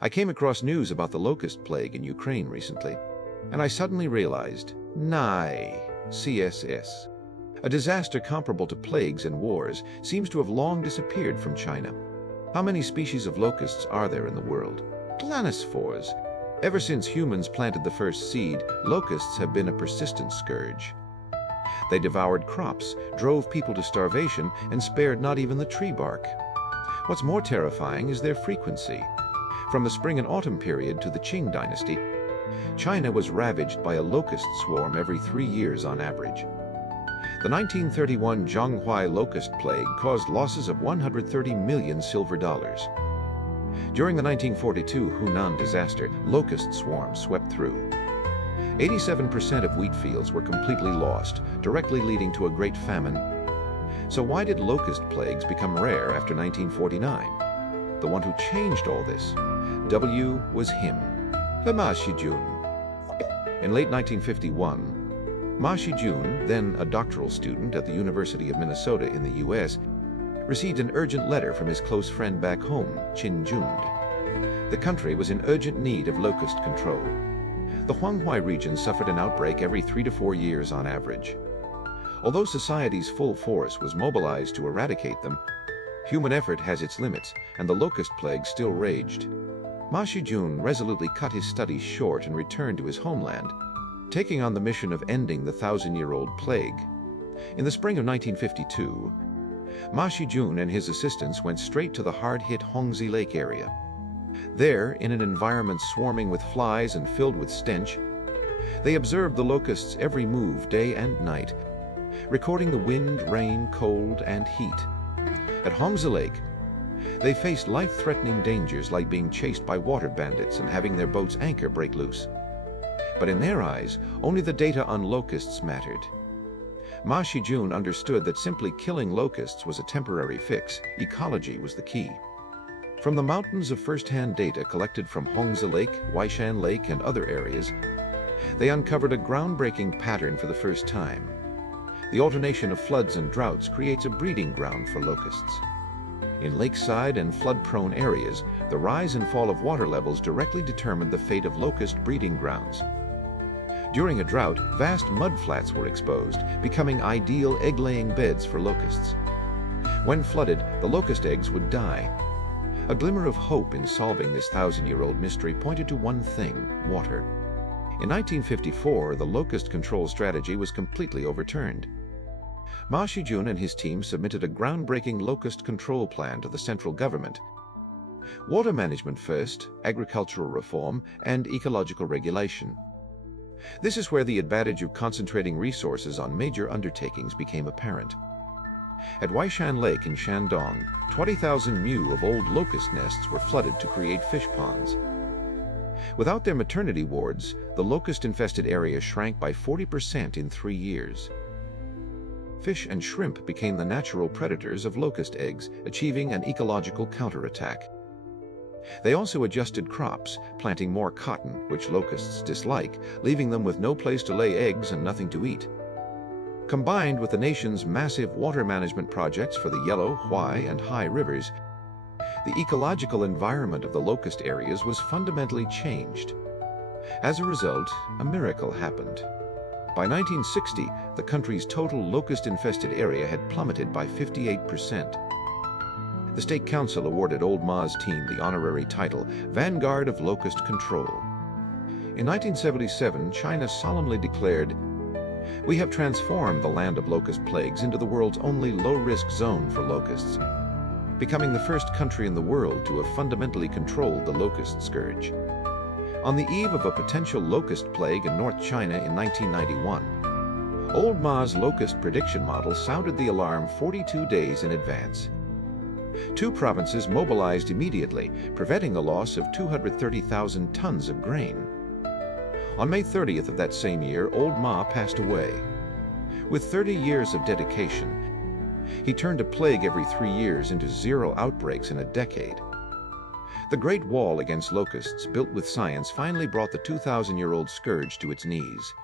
I came across news about the locust plague in Ukraine recently, and I suddenly realized, CSS. A disaster comparable to plagues and wars seems to have long disappeared from China. How many species of locusts are there in the world? Planispores. Ever since humans planted the first seed, locusts have been a persistent scourge. They devoured crops, drove people to starvation, and spared not even the tree bark. What's more terrifying is their frequency. From the spring and autumn period to the Qing dynasty, China was ravaged by a locust swarm every 3 years on average. The 1931 Huanghuai locust plague caused losses of 130 million silver dollars. During the 1942 Henan disaster, locust swarms swept through. 87% of wheat fields were completely lost, directly leading to a great famine. So why did locust plagues become rare after 1949? The one who changed all this, was him, Ma Shijun. In late 1951, Ma Shijun, then a doctoral student at the University of Minnesota in the US, received an urgent letter from his close friend back home, Shijun. The country was in urgent need of locust control. The Huanghuai region suffered an outbreak every 3 to 4 years on average. Although society's full force was mobilized to eradicate them, human effort has its limits, and the locust plague still raged. Ma Shijun resolutely cut his studies short and returned to his homeland, taking on the mission of ending the 1,000-year-old plague. In the spring of 1952, Ma Shijun and his assistants went straight to the hard-hit Huangzi Lake area. There, in an environment swarming with flies and filled with stench, they observed the locusts' every move day and night, recording the wind, rain, cold, and heat. At Huangzi Lake, they faced life-threatening dangers like being chased by water bandits and having their boat's anchor break loose. But in their eyes, only the data on locusts mattered. Ma Shijun understood that simply killing locusts was a temporary fix. Ecology was the key. From the mountains of first-hand data collected from Huangzi Lake, Huaishan Lake, and other areas, they uncovered a groundbreaking pattern for the first time. The alternation of floods and droughts creates a breeding ground for locusts. In lakeside and flood-prone areas, the rise and fall of water levels directly determined the fate of locust breeding grounds. During a drought, vast mudflats were exposed, becoming ideal egg-laying beds for locusts. When flooded, the locust eggs would die. A glimmer of hope in solving this 1,000-year-old mystery pointed to one thing: water. In 1954, the locust control strategy was completely overturned. Ma Shijun and his team submitted a groundbreaking locust control plan to the central government. Water management first, agricultural reform, and ecological regulation. This is where the advantage of concentrating resources on major undertakings became apparent. At Huaishan Lake in Shandong, 20,000 mu of old locust nests were flooded to create fish ponds. Without their maternity wards, the locust-infested area shrank by 40% in 3 years. Fish and shrimp became the natural predators of locust eggs, achieving an ecological counterattack. They also adjusted crops, planting more cotton, which locusts dislike, leaving them with no place to lay eggs and nothing to eat. Combined with the nation's massive water management projects for the Yellow, Huaihe, and Hai rivers, the ecological environment of the locust areas was fundamentally changed. As a result, a miracle happened. By 1960, the country's total locust-infested area had plummeted by 58%. The State Council awarded Old Ma's team the honorary title, Vanguard of Locust Control. In 1977, China solemnly declared, "We have transformed the land of locust plagues into the world's only low-risk zone for locusts," becoming the first country in the world to have fundamentally controlled the locust scourge. On the eve of a potential locust plague in North China in 1991, Old Ma's locust prediction model sounded the alarm 42 days in advance. 2 provinces mobilized immediately, preventing the loss of 230,000 tons of grain. On May 30th of that same year, Old Ma passed away. With 30 years of dedication, he turned a plague every 3 years into 0 outbreaks in a decade. The Great Wall against locusts, built with science, finally brought the 2,000-year-old scourge to its knees.